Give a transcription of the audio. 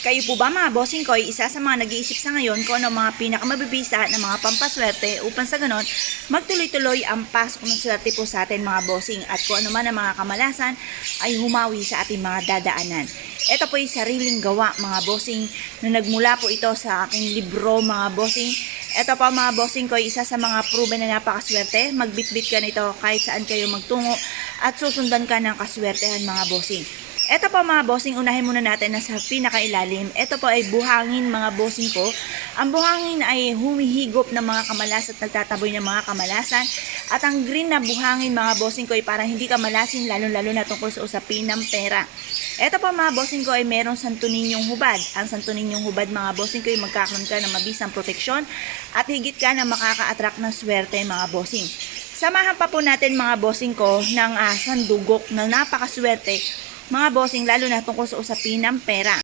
Kayo po ba mga bossing ko ay isa sa mga nag-iisip sa ngayon kung ano mga pinakamabibisa na mga pampaswerte upang sa ganon magtuloy-tuloy ang pasok ng swerte po sa atin mga bossing at kung ano man ang mga kamalasan ay humawi sa ating mga dadaanan. Ito po ay sariling gawa mga bossing na nagmula po ito sa aking libro mga bossing. Ito po mga bossing ko ay isa sa mga proven na napakaswerte. Magbitbit ka nito kahit saan kayo magtungo at susundan ka ng kaswertehan mga bossing. Ito po mga bossing, unahin muna natin na sa pinakailalim. Ito po ay buhangin mga bossing ko. Ang buhangin ay humihigop ng mga kamalas at nagtataboy ng mga kamalasan. At ang green na buhangin mga bossing ko ay para hindi kamalasin lalo-lalo na tungkol sa usapin ng pera. Ito po mga bossing ko ay merong santo ninyong hubad. Ang santo ninyong hubad mga bossing ko ay magkakaroon ka ng mabisang proteksyon at higit ka na makaka-attract ng swerte mga bossing. Samahan pa po natin mga bossing ko ng sandugok na napakaswerte mga bossing lalo na tungkol sa usapin ng pera.